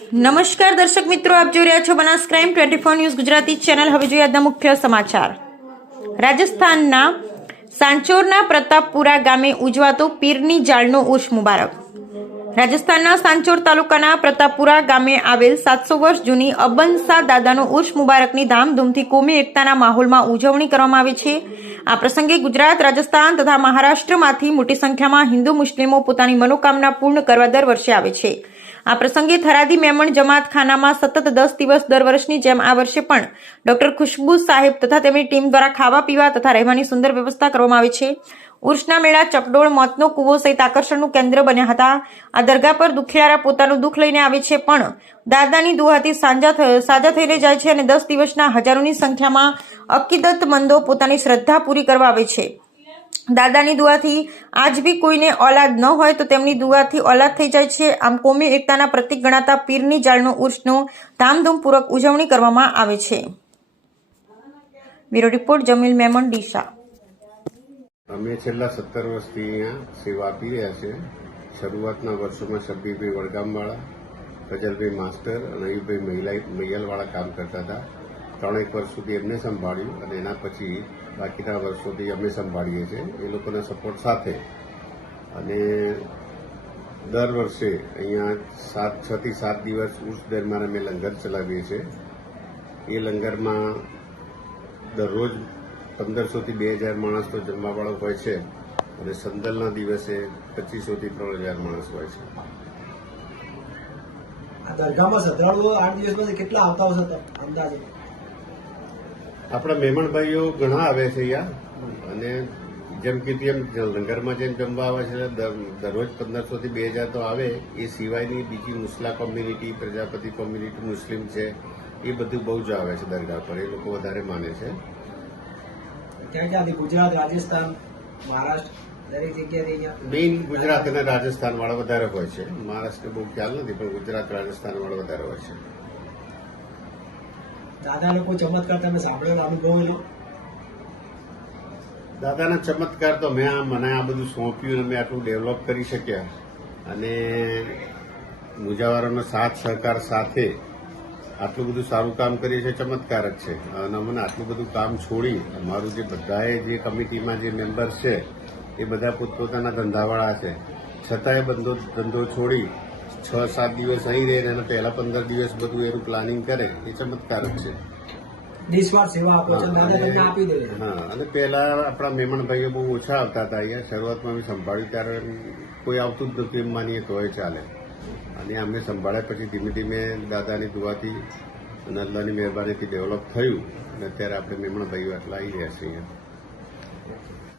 નમસ્કાર દર્શક મિત્રો, આપ જોઈ રહ્યા છો Banas crime twenty four news Gujarati channel. હવે જોઈએ આજના મુખ્ય સમાચાર. રાજસ્થાનના સાંચોરના પ્રતાપપુરા ગામે ઉજવાતો પીરની જાળનો ઉર્ષ મુબારક. રાજસ્થાનના સાંચોર તાલુકાના પ્રતાપપુરા ગામે આવેલ સાતસો વર્ષ જૂની અબનસા દાદાનો ઉર્ષ મુબારકની ધામધૂમથી કોમી એકતાના માહોલમાં ઉજવણી કરવામાં આવે છે. આ પ્રસંગે ગુજરાત, રાજસ્થાન તથા મહારાષ્ટ્રમાંથી મોટી સંખ્યામાં હિન્દુ મુસ્લિમો પોતાની મનોકામના પૂર્ણ કરવા દર વર્ષે આવે છે. આ પ્રસંગે થરાદી મેમણ જમાત ખાનામાં સતત દસ દિવસ દર વર્ષની જેમ આ વર્ષે પણ ડોક્ટર ખુશ્બુ સાહેબ તથા તેમની ટીમ દ્વારા ખાવા, પીવા તથા રહેવાની સુંદર વ્યવસ્થા કરવામાં આવી છે. ઉર્ષના મેળા, ચકડોળ, મોતનો કૂવો સહિત આકર્ષણનું કેન્દ્ર બન્યા હતા. આ દરગાહ પર દુખિયારા પોતાનું દુઃખ લઈને આવે છે પણ દાદાની દુહાથી સાંજા સાજા થઈને જાય છે અને દસ દિવસના હજારોની સંખ્યામાં અકીદતમંદો પોતાની શ્રદ્ધા પૂરી કરવા આવે છે. દાદાની દુઆથી આજ બી કોઈને ઓલાદ ન હોય તો તેમની દુઆથી ઓલાદ થઈ જાય છે. આમ કોમી એકતાના પ્રતીક ગણાતા પીરની જાળનો ઉર્ષનો ધામધૂમપૂર્વક ઉજવણી કરવામાં આવે છે. Bureau report, Jamil Memon Deesa. અમે છેલ્લા સત્તર વર્ષથી અહીંયા સેવા આપી રહ્યા છે. શરૂઆતના વર્ષોમાં શબ્બીભાઈ વડગામવાળા ફજલભાઈ માસ્ટર અને અયુબભાઈ મહિલા મૈયલવાળા કામ કરતા હતા. ત્રણેક વર્ષ સુધી એમને સંભાળ્યું અને એના પછી બાકીના વર્ષોથી અમે સંભાળીએ છીએ. એ લોકોના સપોર્ટ સાથે. અને દર વર્ષે અહીંયા સાત, છ થી સાત દિવસ ઉર્સ દરમિયાન અમે લંગર ચલાવીએ છીએ. એ લંગરમાં દરરોજ પંદરસોથી બે હજાર માણસ તો જમવાવાળો હોય છે. અને સંદલના દિવસે પચીસોથી ત્રણ હજાર માણસ હોય છે. દરગાહમાં શ્રદ્ધાળુઓ આઠ દિવસ પછી કેટલા આવતા હશે અંદાજે? આપણા મહેમાનભાઈઓ ઘણા આવે છે અહીંયા અને જેમ કીધું એમ લંગરમાં જેમ જમવા આવે છે દર- દરરોજ પંદરસોથી બે હજાર તો આવે એ સિવાયની બીજી મુસ્લા કોમ્યુનિટી પ્રજાપતિ કોમ્યુનિટી મુસ્લિમ છે એ બધું બહુ જ આવે છે દરગાહ પર. એ લોકો વધારે માને છે. ગુજરાત રાજસ્થાન મહારાષ્ટ્ર દરેક જગ્યાથી મેઇન ગુજરાત અને રાજસ્થાન વાળા વધારે હોય છે. મહારાષ્ટ્ર બહુ ખ્યાલ નથી પણ ગુજરાત રાજસ્થાન વાળા વધારે હોય છે. દાદાનો કોઈ ચમત્કાર તમે સાંભળેલો અનુભવેલો દાદાના ચમત્કાર તો મેં મને આ બધું સોંપ્યું અને મેં આટલું ડેવલપ કરી શક્યા. અને મુજાવારોનો સાથ, સહકાર સાથે આટલું બધું સારું કામ કરીએ છીએ ચમત્કાર જ છે. અને અમને આટલું બધું કામ છોડી અમારું જે બધાએ જે કમિટીમાં જે મેમ્બર્સ છે, એ બધા પોતપોતાના ધંધાવાળા છે. છતાંય બંધો ધંધો છોડી છ સાત દિવસ અહીં રહે અને પહેલા પંદર દિવસ બધું એનું પ્લાનિંગ કરે એ ચમત્કાર જ છે. હા અને પહેલા આપણા મેમણભાઈઓ બહુ ઓછા આવતા હતા અહીંયા. શરૂઆતમાં અમે સંભાળ્યું ત્યારે કોઈ આવતું જ નતું એમ માનીએ તોય ચાલે. અને અમે સંભાળ્યા પછી ધીમે ધીમે દાદાની દુઆથી અને અલ્લાહની મહેરબાનીથી ડેવલપ થયું. અને અત્યારે આપણે મેમણભાઈઓ ભાઈઓ આટલા આવી રહ્યા છીએ. અહીંયા